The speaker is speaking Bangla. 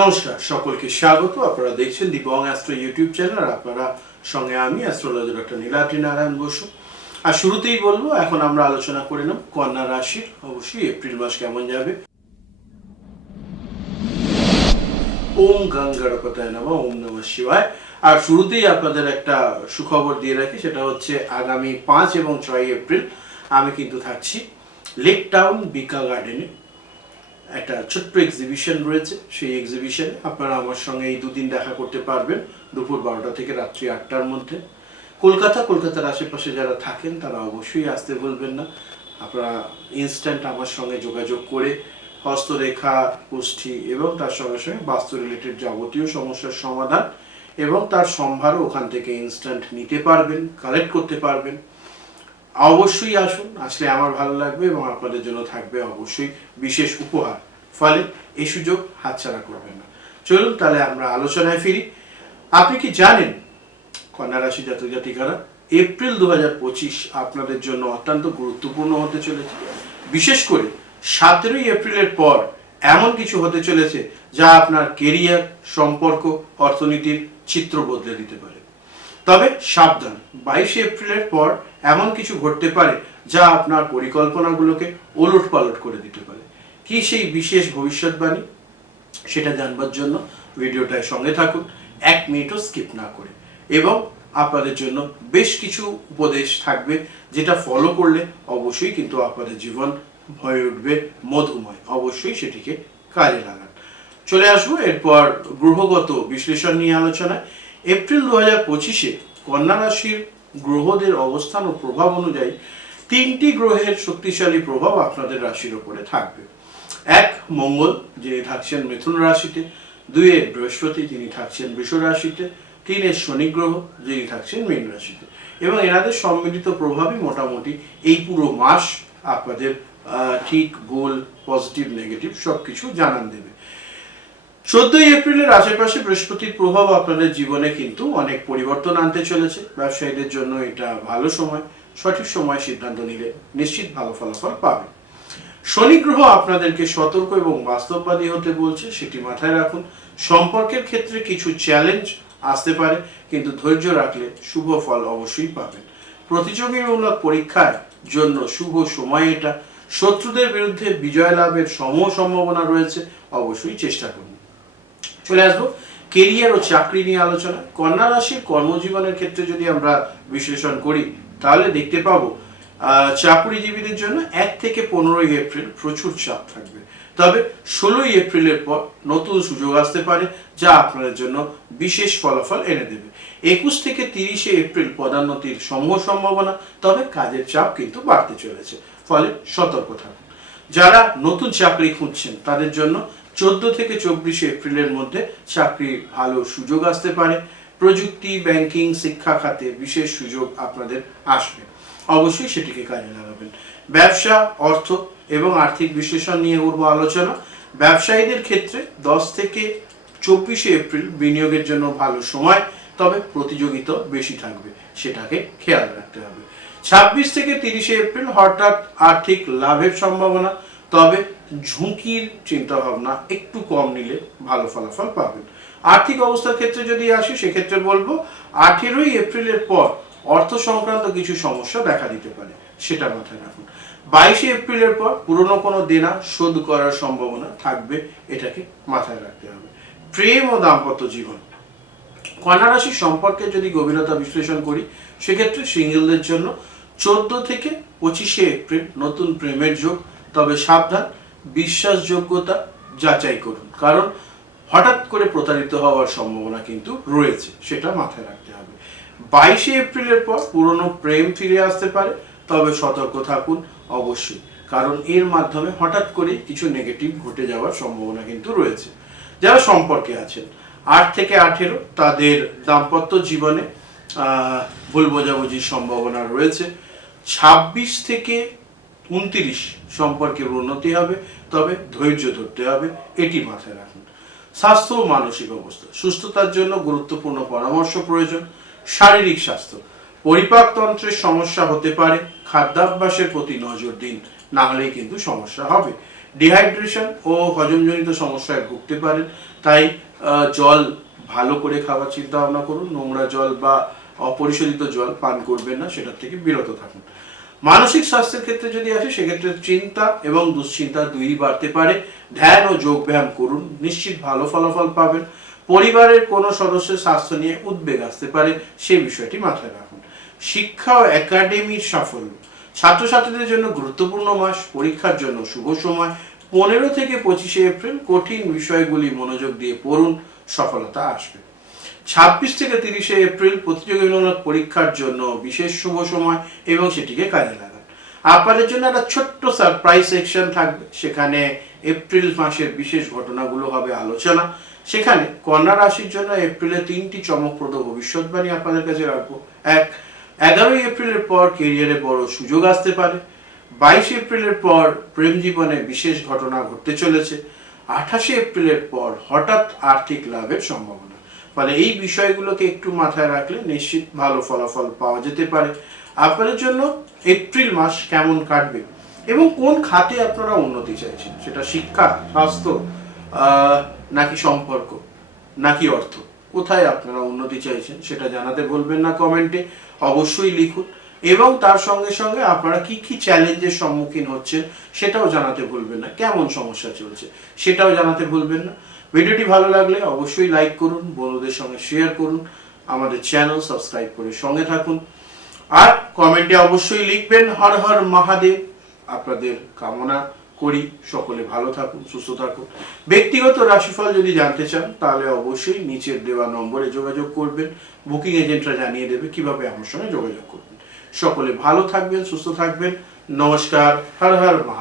নমস্কার, সকলকে স্বাগত। আপনারা দেখছেন the Bong Astro YouTube channel, আর আপনারা সঙ্গে আমি অ্যাস্ট্রোলজি ডক্টর নীলাদ্রি নারায়ণ বসু। আর শুরুতেই বলব, এখন আমরা আলোচনা করে নেব কন্যা রাশির। অবশ্যই এপ্রিল মাস কেমন যাবে? ওম গঙ্গারপতায় নম, ওম নমঃ শিবায়। আর শুরুতেই আপনাদের একটা সুখবর দিয়ে রাখি, সেটা হচ্ছে আগামী পাঁচ এবং ছয় এপ্রিল আমি কিন্তু থাকছি লেক টাউন বিকা গার্ডেনে। একটা ছোট্ট এক্সিবিশন রয়েছে। সেই এক্সিবিশনে আপনারা আমার সঙ্গে এই দুদিন দেখা করতে পারবেন দুপুর বারোটা থেকে রাত্রি আটটার মধ্যে। কলকাতা, কলকাতার আশেপাশে যারা থাকেন, তারা অবশ্যই আসতে বলবেন না। আপনারা ইনস্ট্যান্ট আমার সঙ্গে যোগাযোগ করে হস্তরেখা, পুষ্টি এবং তার সঙ্গে সঙ্গে বাস্তু রিলেটেড যাবতীয় সমস্যার সমাধান এবং তার সম্ভারও ওখান থেকে ইনস্ট্যান্ট নিতে পারবেন কালেক্ট করতে পারবেন। অবশ্যই আসুন, আসলে আমার ভালো লাগবে এবং আপনাদের জন্য থাকবে অবশ্যই বিশেষ উপহার। ফলে এই সুযোগ হাতছাড়া করবেন না। চলুন তাহলে আমরা আলোচনায় ফিরি। আপনি কি জানেন, কন্যা রাশি জাতক জাতিকারা, এপ্রিল দু হাজার পঁচিশ আপনাদের জন্য অত্যন্ত গুরুত্বপূর্ণ হতে চলেছে। বিশেষ করে সতেরোই এপ্রিলের পর এমন কিছু হতে চলেছে যা আপনার কেরিয়ার সম্পর্ক, অর্থনীতির চিত্র বদলে দিতে পারে। তবে সাবধান। বাইশে এপ্রিলের পর এমন কিছু ঘটতে পারে যা আপনার পরিকল্পনাগুলোকে ওলট পালট করে দিতে পারে। কি সেই বিশেষ ভবিষ্যৎবাণী? সেটা জানবার জন্য ভিডিওটায় সঙ্গে থাকুন, এক মিনিটও স্কিপ না করে। এবং আপনাদের জন্য বেশ কিছু উপদেশ থাকবে যেটা ফলো করলে অবশ্যই কিন্তু আপনাদের জীবন হয়ে উঠবে মধুময়। অবশ্যই সেটিকে কাজে লাগান। চলে আসব এরপর গ্রহগত বিশ্লেষণ নিয়ে আলোচনায়। এপ্রিল দু হাজার পঁচিশে কন্যা রাশির গ্রহদের অবস্থান ও প্রভাব অনুযায়ী তিনটি গ্রহের শক্তিশালী প্রভাব আপনাদের রাশির উপরে থাকবে। এক, মঙ্গল, যিনি থাকছেন মিথুন রাশিতে। দুই দুইয়ে বৃহস্পতি, যিনি থাকছেন বৃষ রাশিতে। তিনে শনি গ্রহ, যিনি থাকছেন মীন রাশিতে। এবং এনাদের সম্মিলিত প্রভাবই মোটামুটি এই পুরো মাস আপনাদের ঠিক, গোল, পজিটিভ, নেগেটিভ সব কিছু জানান দেবে। চোদ্দই এপ্রিলের আশেপাশে বৃহস্পতির প্রভাব আপনাদের জীবনে কিন্তু অনেক পরিবর্তন আনতে চলেছে। ব্যবসায়ীদের জন্য এটা ভালো সময়, সঠিক সময় সিদ্ধান্ত নিলে নিশ্চিত ভালো ফলাফল পাবে শনি গ্রহ আপনাদেরকে সতর্ক এবং বাস্তববাদী হতে বলছে, সেটি মাথায় রাখুন। সম্পর্কের ক্ষেত্রে কিছু চ্যালেঞ্জ আসতে পারে, কিন্তু ধৈর্য রাখলে শুভ ফল অবশ্যই পাবেন। প্রতিযোগিতামূলক পরীক্ষার জন্য শুভ সময় এটা। শত্রুদের বিরুদ্ধে বিজয় লাভের সম সম্ভাবনা রয়েছে, অবশ্যই চেষ্টা করুন। চলে আসব। কেরিয়ার ও চাকরি নিয়ে আলোচনা। কন্যা রাশির কর্মজীবনের ক্ষেত্রে যদি আমরা বিশ্লেষণ করি, তাহলে দেখতে পাবো চাকরিজীবীদের জন্য এক থেকে পনেরোই এপ্রিল প্রচুর চাপ থাকবে। তবে ষোলোই এপ্রিলের পর নতুন সুযোগ আসতে পারে, যা আপনাদের জন্য বিশেষ ফলাফল এনে দেবে। একুশ থেকে তিরিশে এপ্রিল পদোন্নতির সমূহ সম্ভাবনা, তবে কাজের চাপ কিন্তু বাড়তে চলেছে, ফলে সতর্ক থাকুন। যারা নতুন চাকরি খুঁজছেন, তাদের জন্য চোদ্দ থেকে চব্বিশে এপ্রিলের মধ্যে চাকরির ভালো সুযোগ আসতে পারে। প্রযুক্তি, ব্যাংকিং, শিক্ষা খাতে বিশেষ সুযোগ আপনাদের আসবে। অবশ্যই সেটিকে কাজে লাগাবেন। ব্যবসা, অর্থ এবং আর্থিক বিশ্লেষণ নিয়ে করব আলোচনা। ব্যবসায়ীদের ক্ষেত্রে দশ থেকে চব্বিশে এপ্রিল বিনিয়োগের জন্য ভালো সময়, তবে প্রতিযোগিতা বেশি থাকবে, সেটাকে খেয়াল রাখতে হবে। ছাব্বিশ থেকে তিরিশে এপ্রিল হঠাৎ আর্থিক লাভের সম্ভাবনা, তবে ঝুঁকির চিন্তা ভাবনা একটু কম নিলে ভালো ফলাফল পাবেন। আর্থিক অবস্থার ক্ষেত্রে যদি আসি, সেক্ষেত্রে বলব আঠেরোই এপ্রিলের পর অর্থ সংক্রান্ত কিছু সমস্যা দেখা দিতে পারে, সেটা মাথায় রাখুন। বাইশে এপ্রিলের পর পুরনো কোনো দেনা শোধ করার সম্ভাবনা থাকবে, এটাকে মাথায় রাখতে হবে। প্রেম ও দাম্পত্য জীবন। কন্যা রাশির সম্পর্কে যদি গভীরতা বিশ্লেষণ করি, সেক্ষেত্রে সিঙ্গেলদের জন্য চোদ্দ থেকে পঁচিশে এপ্রিল নতুন প্রেমের যোগ, তবে সাবধান বিশ্বাসযোগ্যতা যাচাই করুন। কারণ হঠাৎ করে প্রতারিত হওয়ার সম্ভাবনা কিন্তু রয়েছে, সেটা মাথায় রাখতে হবে। বাইশে এপ্রিলের পর পুরনো প্রেম ফিরে আসতে পারে, তবে সতর্ক থাকুন অবশ্যই। কারণ এর মাধ্যমে হঠাৎ করে কিছু নেগেটিভ ঘটে যাওয়ার সম্ভাবনা কিন্তু রয়েছে। যারা সম্পর্কে আছেন, আট থেকে আঠেরো, তাদের দাম্পত্য জীবনে ভুল বোঝাবুঝির সম্ভাবনা রয়েছে। ছাব্বিশ থেকে উনত্রিশ সম্পর্কের উন্নতি হবে, তবে ধৈর্য ধরতে হবে, এটি মাথায় রাখুন। স্বাস্থ্য ও মানসিক অবস্থা, সুস্থতার জন্য গুরুত্বপূর্ণ পরামর্শ প্রয়োজন। শারীরিক স্বাস্থ্য পরিপাকতন্ত্রের সমস্যা হতে পারে, খাদ্যাভ্যাসের প্রতি নজর দিন, না হলেই কিন্তু সমস্যা হবে। ডিহাইড্রেশন ও হজমজনিত সমস্যায় ভুগতে পারেন, তাই জল ভালো করে খাওয়ার চিন্তা ভাবনা করুন, নোংরা জল বা অপরিশোধিত জল পান করবেন না, সেটার থেকে বিরত থাকুন। মানসিক স্বাস্থ্যের ক্ষেত্রে যদি আসে, সেক্ষেত্রে চিন্তা এবং দুশ্চিন্তা দুই বাড়তে পারে। ধ্যান ও যোগ ব্যায়াম করুন, নিশ্চিত ভালো ফলাফল পাবেন। পরিবারের কোনো সদস্যের স্বাস্থ্য নিয়ে উদ্বেগ আসতে পারে সেই বিষয়টি মাথায় রাখুন। শিক্ষা ও একাডেমির সাফল্য। ছাত্রছাত্রীদের জন্য গুরুত্বপূর্ণ মাস, পরীক্ষার জন্য শুভ সময়। পনেরো থেকে পঁচিশে এপ্রিল কঠিন বিষয়গুলি মনোযোগ দিয়ে পড়ুন, সফলতা আসবে। ছাব্বিশ থেকে তিরিশে এপ্রিল প্রতিযোগিতামূলক পরীক্ষার জন্য বিশেষ শুভ সময় এবং সেটিকে কাজে লাগান। আপনাদের জন্য একটা ছোট্ট সারপ্রাইজ সেকশন থাকবে। সেখানে এপ্রিল মাসের বিশেষ ঘটনাগুলো হবে আলোচনা। সেখানে কন্যা রাশির জন্য এপ্রিলে তিনটি চমকপ্রদ ভবিষ্যৎবাণী আপনাদের কাছে রাখব। এক, এগারোই এপ্রিলের পর কেরিয়ারে বড় সুযোগ আসতে পারে। বাইশে এপ্রিলের পর প্রেম জীবনে বিশেষ ঘটনা ঘটতে চলেছে। আঠাশে এপ্রিলের পর হঠাৎ আর্থিক লাভের সম্ভাবনা। ফলে এই বিষয়গুলোকে একটু মাথায় রাখলে নিশ্চিত ভালো ফলাফল পাওয়া যেতে পারে। আপনাদের জন্য এপ্রিল মাস কেমন কাটবে এবং কোন খাতে আপনারা উন্নতি চাইছেন? সেটা শিক্ষা, স্বাস্থ্য নাকি সম্পর্ক, নাকি অর্থ? কোথায় আপনারা উন্নতি চাইছেন সেটা জানাতে বলবেন না কমেন্টে, অবশ্যই লিখুন। এবং তার সঙ্গে সঙ্গে আপনারা কি কি চ্যালেঞ্জের সম্মুখীন হচ্ছেন সেটাও জানাতে ভুলবেন না। কেমন সমস্যা চলছে সেটাও জানাতে ভুলবেন না। ভিডিওটি ভালো লাগলে অবশ্যই লাইক করুন, বন্ধুদের সঙ্গে শেয়ার করুন, আমাদের চ্যানেল সাবস্ক্রাইব করে সঙ্গে থাকুন। আর কমেন্টে অবশ্যই লিখবেন, হর হর মহাদেব। আপনাদের কামনা করি, সকলে ভালো থাকুন, সুস্থ থাকুন। ব্যক্তিগত রাশিফল যদি জানতে চান, তাহলে অবশ্যই নিচের দেওয়া নম্বরে যোগাযোগ করবেন বুকিং এজেন্টরা জানিয়ে দেবে কীভাবে আমার সঙ্গে যোগাযোগ করবেন। সকলে ভালো থাকবেন, সুস্থ থাকবেন। নমস্কার, হর হর মহা